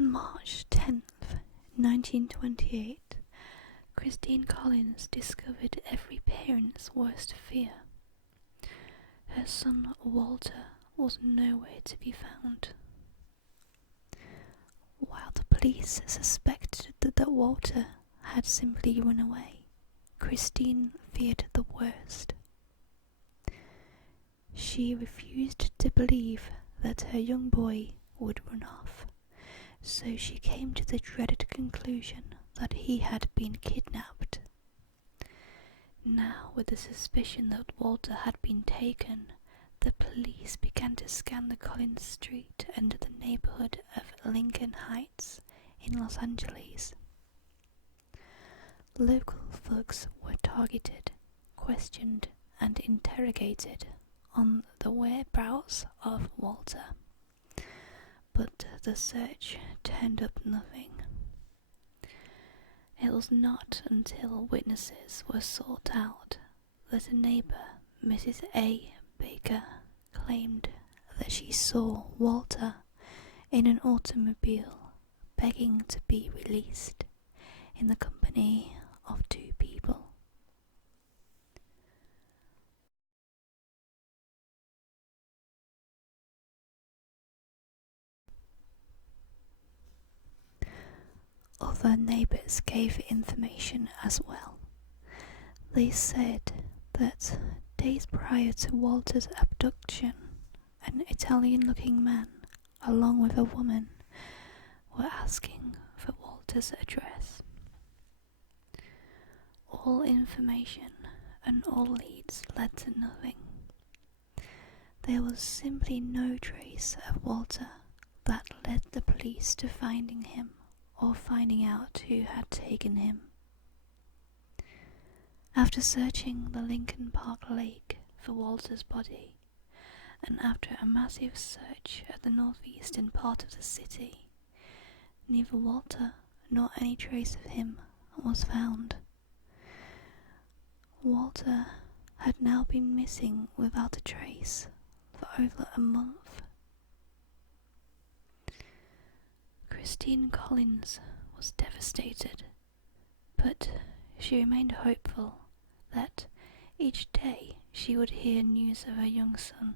On March 10th, 1928, Christine Collins discovered every parent's worst fear. Her son Walter was nowhere to be found. While the police suspected that Walter had simply run away, Christine feared the worst. She refused to believe that her young boy would run off, so she came to the dreaded conclusion that he had been kidnapped. Now, with the suspicion that Walter had been taken, the police began to scan the Collins Street and the neighborhood of Lincoln Heights in Los Angeles. Local thugs were targeted, questioned, and interrogated on the whereabouts of Walter, but the search turned up nothing. It was not until witnesses were sought out that a neighbor, Mrs. A. Baker, claimed that she saw Walter in an automobile begging to be released in the company of two people. Other neighbours gave information as well. They said that days prior to Walter's abduction, an Italian-looking man, along with a woman, were asking for Walter's address. All information and all leads led to nothing. There was simply no trace of Walter that led the police to finding him or finding out who had taken him. After searching the Lincoln Park Lake for Walter's body, and after a massive search at the northeastern part of the city, neither Walter nor any trace of him was found. Walter had now been missing without a trace for over a month. Christine Collins was devastated, but she remained hopeful that each day she would hear news of her young son.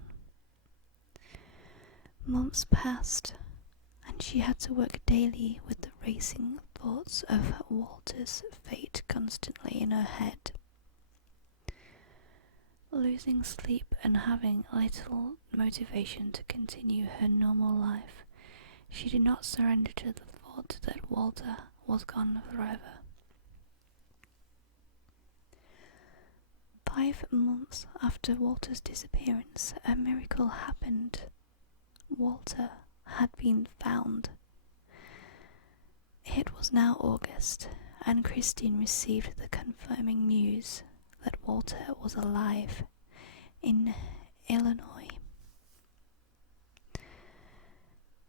Months passed, and she had to work daily with the racing thoughts of Walter's fate constantly in her head. Losing sleep and having little motivation to continue her normal life, she did not surrender to the thought that Walter was gone forever. 5 months after Walter's disappearance, a miracle happened. Walter had been found. It was now August, and Christine received the confirming news that Walter was alive in Illinois.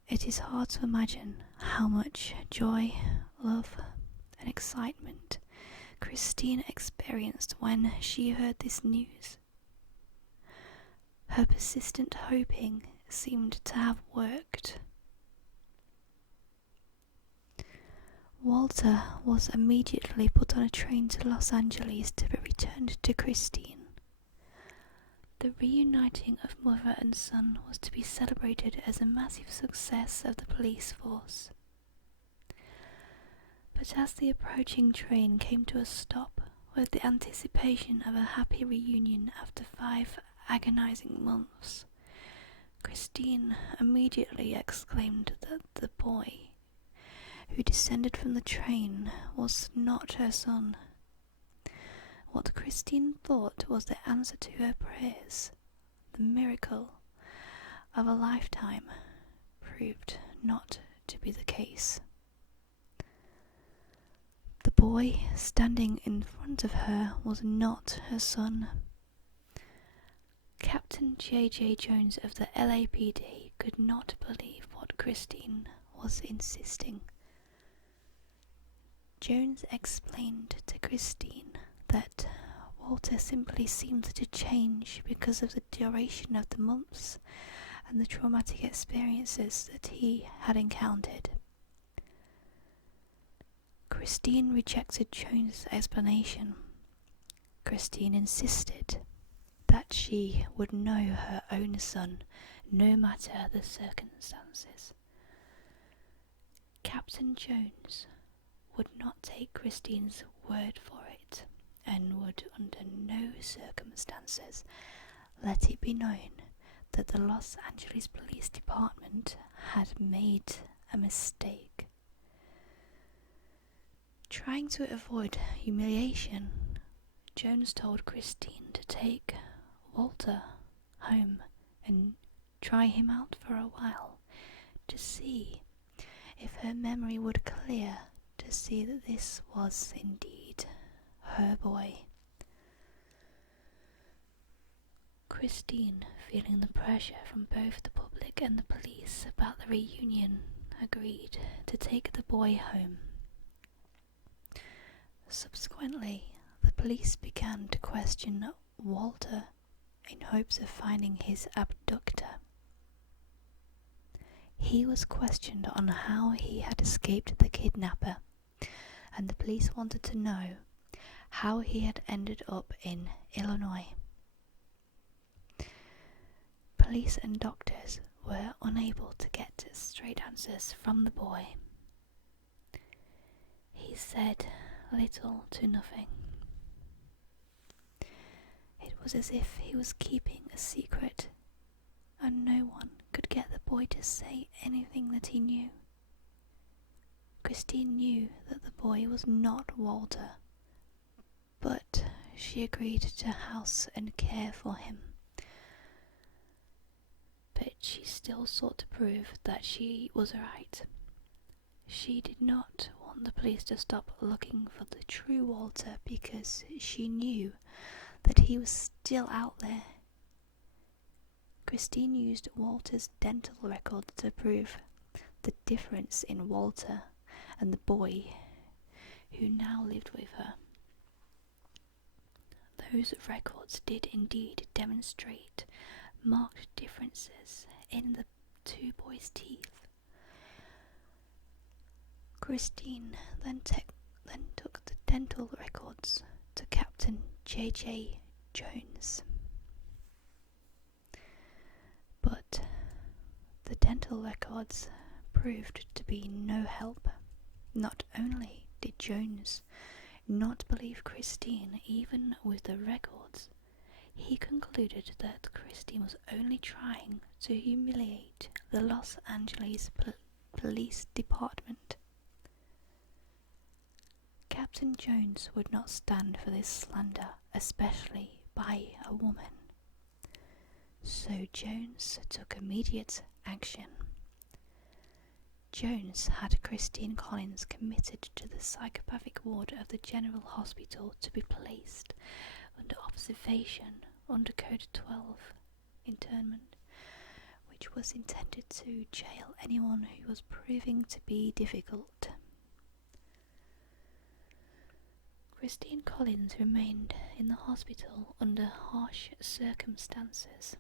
It is hard to imagine how much joy, love, and excitement Christine experienced when she heard this news. Her persistent hoping seemed to have worked. Walter was immediately put on a train to Los Angeles to be returned to Christine. The reuniting of mother and son was to be celebrated as a massive success of the police force. But as the approaching train came to a stop, with the anticipation of a happy reunion after 5 agonizing months, Christine immediately exclaimed that the boy who descended from the train was not her son. What Christine thought was the answer to her prayers, the miracle of a lifetime, proved not to be the case. The boy standing in front of her was not her son. Captain J.J. Jones of the LAPD could not believe what Christine was insisting. Jones explained to Christine that Walter simply seemed to change because of the duration of the months and the traumatic experiences that he had encountered. Christine rejected Jones' explanation. Christine insisted that she would know her own son no matter the circumstances. Captain Jones would not take Christine's word for it and would under no circumstances let it be known that the Los Angeles Police Department had made a mistake. Trying to avoid humiliation, Jones told Christine to take Walter home and try him out for a while to see if her memory would clear, to see that this was indeed her boy. Christine, feeling the pressure from both the public and the police about the reunion, agreed to take the boy home. Subsequently, the police began to question Walter in hopes of finding his abductor. He was questioned on how he had escaped the kidnapper, and the police wanted to know how he had ended up in Illinois. Police and doctors were unable to get straight answers from the boy. He said little to nothing. It was as if he was keeping a secret, and no one could get the boy to say anything that he knew. Christine knew that the boy was not Walter, but she agreed to house and care for him. But she still sought to prove that she was right. She did not want the police to stop looking for the true Walter because she knew that he was still out there. Christine used Walter's dental record to prove the difference in Walter and the boy who now lived with her. Those records did indeed demonstrate marked differences in the two boys' teeth. Christine then took the dental records to Captain J.J. Jones. But the dental records proved to be no help. Not only did Jones not believe Christine even with the records, he concluded that Christine was only trying to humiliate the Los Angeles Police Department. Captain Jones would not stand for this slander, especially by a woman. So Jones took immediate action. Jones had Christine Collins committed to the psychopathic ward of the General Hospital to be placed under observation under Code 12 internment, which was intended to jail anyone who was proving to be difficult. Christine Collins remained in the hospital under harsh circumstances.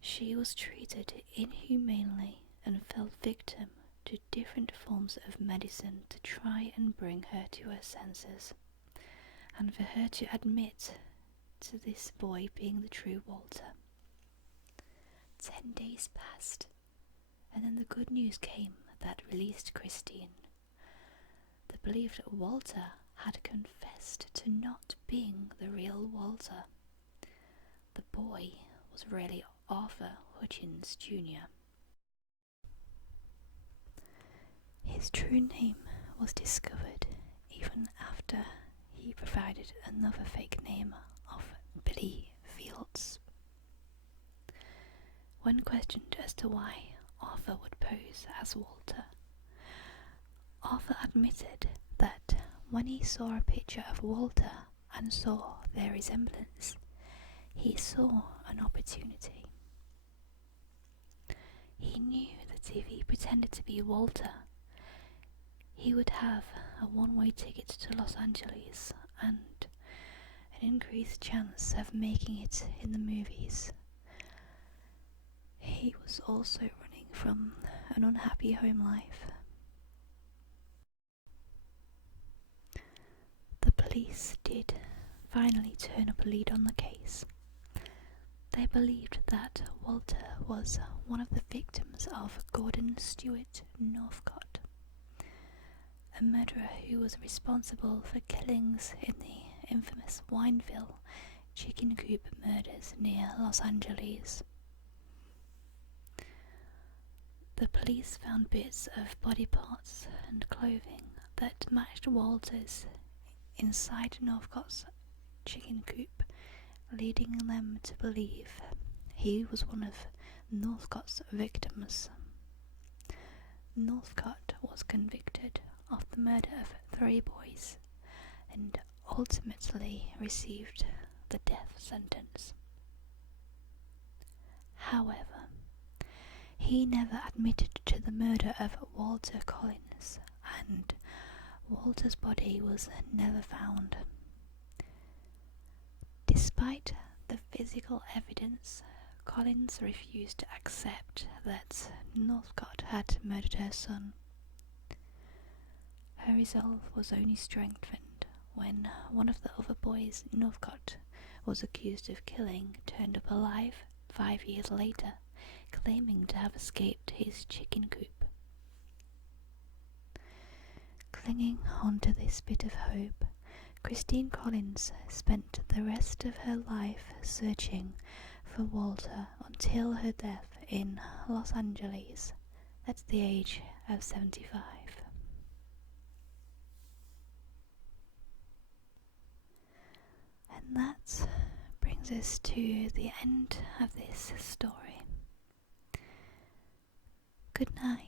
She was treated inhumanely and fell victim to different forms of medicine to try and bring her to her senses, and for her to admit to this boy being the true Walter. 10 days passed, and then the good news came that released Christine. The believed Walter had confessed to not being the real Walter. The boy was really Arthur Hutchins Jr. His true name was discovered even after he provided another fake name of Billy Fields. When questioned as to why Arthur would pose as Walter, Arthur admitted that when he saw a picture of Walter and saw their resemblance, he saw an opportunity. He knew that if he pretended to be Walter, he would have a one-way ticket to Los Angeles and an increased chance of making it in the movies. He was also running from an unhappy home life. police did finally turn up a lead on the case. They believed that Walter was one of the victims of Gordon Stewart Northcott, a murderer who was responsible for killings in the infamous Wineville chicken coop murders near Los Angeles. The police found bits of body parts and clothing that matched Walter's inside Northcott's chicken coop, leading them to believe he was one of Northcott's victims. Northcott was convicted of the murder of 3 boys and ultimately received the death sentence. However, he never admitted to the murder of Walter Collins, and Walter's body was never found. Despite the physical evidence, Collins refused to accept that Northcott had murdered her son. Her resolve was only strengthened when one of the other boys Northcott was accused of killing turned up alive 5 years later, claiming to have escaped his chicken coop. Clinging onto this bit of hope, Christine Collins spent the rest of her life searching for Walter until her death in Los Angeles at the age of 75. And that brings us to the end of this story. Good night.